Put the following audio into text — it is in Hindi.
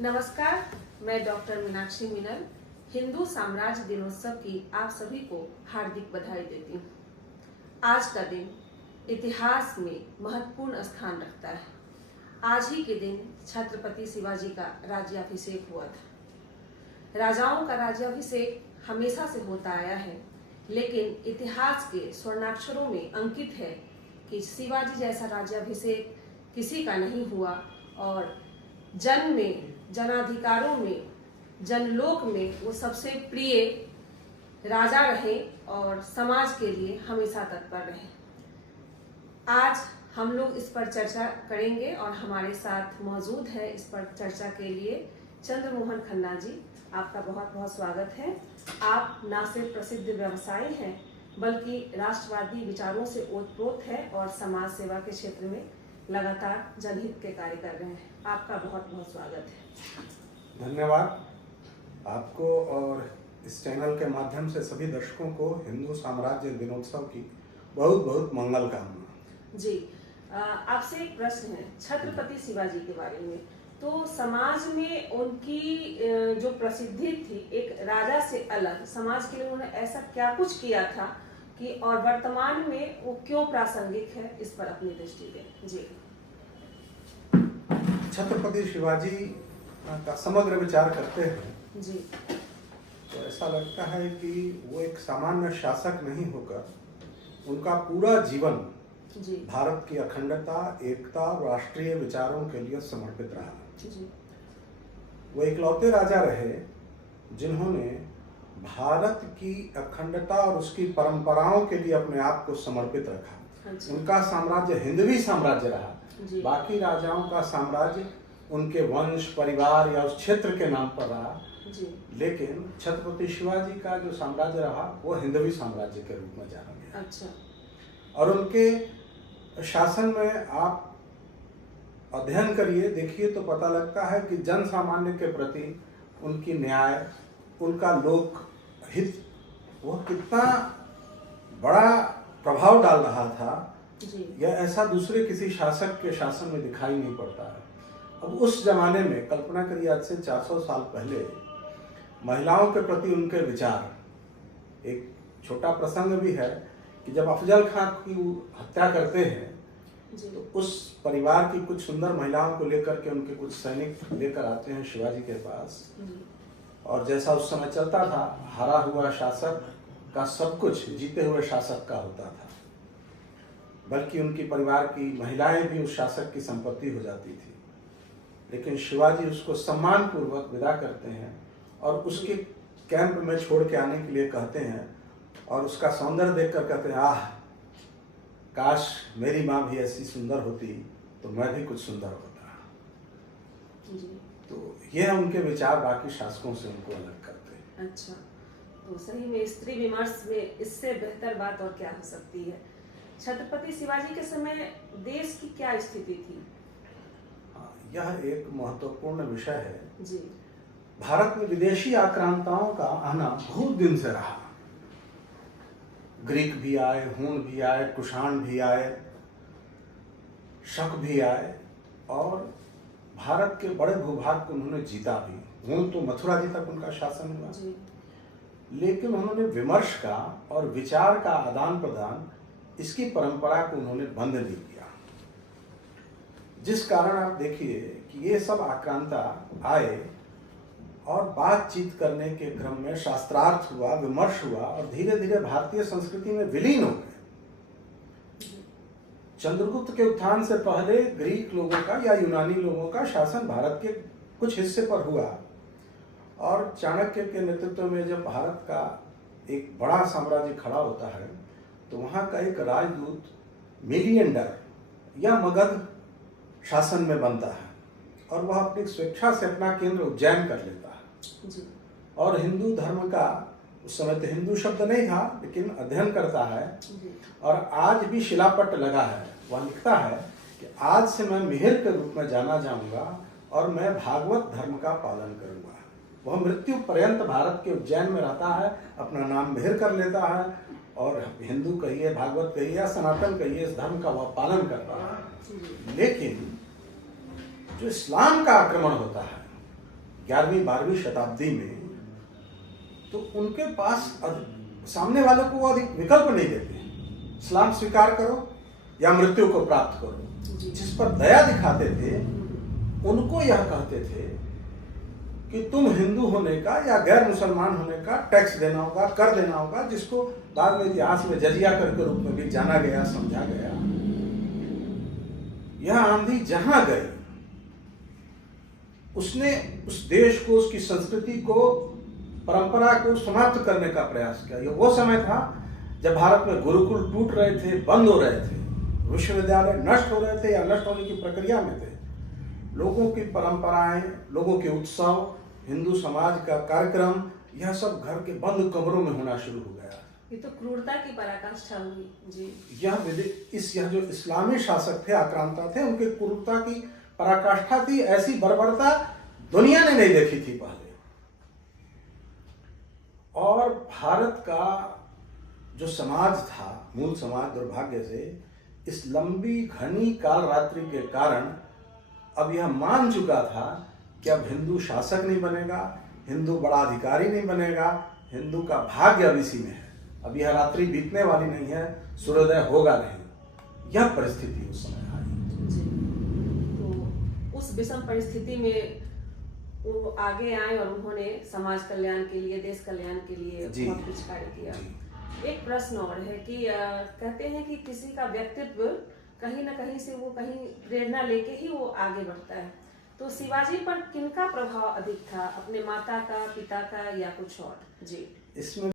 नमस्कार, मैं डॉक्टर मीनाक्षी मीनल हिंदू साम्राज्य दिनोत्सव की आप सभी को हार्दिक बधाई देती हूँ। आज का दिन इतिहास में महत्वपूर्ण स्थान रखता है। आज ही के दिन छत्रपति शिवाजी का राज्याभिषेक हुआ था। राजाओं का राज्याभिषेक हमेशा से होता आया है, लेकिन इतिहास के स्वर्णाक्षरों में अंकित है कि शिवाजी जैसा राज्याभिषेक किसी का नहीं हुआ और जन में, जनाधिकारों में, जनलोक में वो सबसे प्रिय राजा रहे और समाज के लिए हमेशा तत्पर रहे। आज हम लोग इस पर चर्चा करेंगे और हमारे साथ मौजूद है इस पर चर्चा के लिए चंद्रमोहन खन्ना जी। आपका बहुत बहुत स्वागत है। आप न सिर्फ प्रसिद्ध व्यवसायी हैं, बल्कि राष्ट्रवादी विचारों से ओतप्रोत है और समाज सेवा के क्षेत्र में लगातार जनहित के कार्य कर रहे हैं। आपका बहुत बहुत स्वागत है। धन्यवाद आपको और इस चैनल के माध्यम से सभी दर्शकों को हिंदू साम्राज्य दिनोत्सव की बहुत बहुत मंगल कामना। जी, आपसे एक प्रश्न है छत्रपति शिवाजी के बारे में। तो समाज में उनकी जो प्रसिद्धि थी, एक राजा से अलग समाज के लिए उन्होंने ऐसा क्या कुछ किया था कि और वर्तमान में वो क्यों प्रासंगिक है, इस पर अपनी दृष्टि दें। जी, छत्रपति शिवाजी का समग्र विचार करते हैं जी, तो ऐसा लगता है कि वो एक सामान्य शासक नहीं होकर उनका पूरा जीवन जी, भारत की अखंडता, एकता और राष्ट्रीय विचारों के लिए समर्पित रहा। जी, वो इकलौते राजा रहे जिन्होंने भारत की अखंडता और उसकी परंपराओं के लिए अपने आप को समर्पित रखा। उनका साम्राज्य हिंदवी साम्राज्य रहा। बाकी राजाओं का साम्राज्य उनके वंश, परिवार या उस क्षेत्र के नाम पर रहा, लेकिन छत्रपति शिवाजी का जो साम्राज्य रहा वो हिंदवी साम्राज्य के रूप में जाना गया। अच्छा। और उनके शासन में आप अध्ययन करिए, देखिए तो पता लगता है कि जन सामान्य के प्रति उनकी न्याय, उनका लोक हित, वो कितना बड़ा प्रभाव डाल रहा था, यह ऐसा दूसरे किसी शासक के शासन में दिखाई नहीं पड़ता है। अब उस जमाने में कल्पना करिए, आज से 400 साल पहले महिलाओं के प्रति उनके विचार, एक छोटा प्रसंग भी है कि जब अफजल खां की हत्या करते हैं तो उस परिवार की कुछ सुंदर महिलाओं को लेकर के उनके कुछ सैनिक लेकर आते हैं शिवाजी के पास, और जैसा उस समय चलता था, हारा हुआ शासक का सब कुछ जीते हुए शासक का होता था, बल्कि उनकी परिवार की महिलाएं भी उस शासक की संपत्ति हो जाती थी। लेकिन शिवाजी उसको सम्मान पूर्वक विदा करते हैं और उसके कैंप में छोड़ के आने के लिए कहते हैं, और उसका सौंदर्य देखकर कहते हैं, आह काश मेरी माँ भी ऐसी सुंदर होती तो मैं भी कुछ सुंदर होता। तो ये उनके विचार बाकी शासकों से उनको अलग करते हैं। अच्छा, तो सही में स्त्री विमर्श में इससे बेहतर बात और क्या हो सकती है। छत्रपति शिवाजी के समय देश की क्या स्थिति थी? यह एक महत्वपूर्ण विषय है। जी। भारत में विदेशी आक्रांताओं का आना बहुत दिन से रहा। ग्रीक भी आए, हूण भी आए, कुषाण भी आए, शक भी आए, और भारत के बड़े भूभाग को उन्होंने जीता भी। हूण तो मथुरा जी तक उनका शासन हुआ, लेकिन उन्होंने विमर्श का और विचार का आदान प्रदान, इसकी परंपरा को उन्होंने बंद नहीं किया। जिस कारण आप देखिए कि ये सब आक्रांता आए और बातचीत करने के क्रम में शास्त्रार्थ हुआ, विमर्श हुआ, और धीरे धीरे भारतीय संस्कृति में विलीन हो गए। चंद्रगुप्त के उत्थान से पहले ग्रीक लोगों का या यूनानी लोगों का शासन भारत के कुछ हिस्से पर हुआ, और चाणक्य के नेतृत्व में जब भारत का एक बड़ा साम्राज्य खड़ा होता है तो वहाँ का एक राजदूत मिलियंडर या मगध शासन में बनता है, और वह अपनी स्वेच्छा से अपना केंद्र उज्जैन कर लेता है। और हिंदू धर्म का, उस समय तो हिंदू शब्द नहीं था, लेकिन अध्ययन करता है, और आज भी शिलापट लगा है, वह लिखता है कि आज से मैं मिहिर के रूप में जाना जाऊंगा और मैं भागवत धर्म का पालन करूंगा। वह मृत्यु पर्यंत भारत के उज्जैन में रहता है, अपना नाम मिहिर कर लेता है, और हिंदू कहिए, भागवत कहिए या सनातन कहिए, इस धर्म का वह पालन करता है। लेकिन जो इस्लाम का आक्रमण होता है 11वीं 12वीं शताब्दी में, तो उनके पास सामने वाले को वो अधिक विकल्प नहीं देते। इस्लाम स्वीकार करो या मृत्यु को प्राप्त करो। जिस पर दया दिखाते थे उनको यह कहते थे कि तुम हिंदू होने का या गैर मुसलमान होने का टैक्स देना होगा, कर देना होगा, जिसको बाद में इतिहास में जजिया कर के रूप में भी जाना गया, समझा गया। यह आंधी जहां गई उसने उस देश को, उसकी संस्कृति को, परंपरा को समाप्त करने का प्रयास किया। यह वो समय था जब भारत में गुरुकुल टूट रहे थे, बंद हो रहे थे, विश्वविद्यालय नष्ट हो रहे थे या नष्ट होने की प्रक्रिया में थे। लोगों की परंपराएं, लोगों के उत्सव, हिंदू समाज का कार्यक्रम, यह सब घर के बंद कमरों में होना शुरू हो गया। ये तो क्रूरता की पराकाष्ठा हुई जी। यह जो इस्लामी शासक थे, आक्रांता थे, उनके क्रूरता की पराकाष्ठा थी। ऐसी बर्बरता दुनिया ने नहीं देखी थी पहले। और भारत का जो समाज था, मूल समाज, दुर्भाग्य से इस लंबी घनी काल रात्रि के कारण अब यह मान चुका था कि अब हिंदू शासक नहीं बनेगा, हिंदू बड़ा अधिकारी नहीं बनेगा, हिंदू का भाग्य अब इसी में है। अब यह रात्रि बीतने वाली नहीं है, सूर्योदय होगा नहीं। यह परिस्थिति उस समय आई। तो उस विषम परिस्थिति में वो आगे आए और उन्होंने समाज कल्याण के लिए, देश कल्याण के लिए बहुत कुछ कार्य किया। एक प्रश्न और है कि कहते हैं कि किसी का व्यक्तित्व कहीं ना कहीं से वो कहीं प्रेरणा लेके ही वो आगे बढ़ता है। तो शिवाजी पर किनका प्रभाव अधिक था, अपने माता का, पिता का या कुछ और? जी, इसमें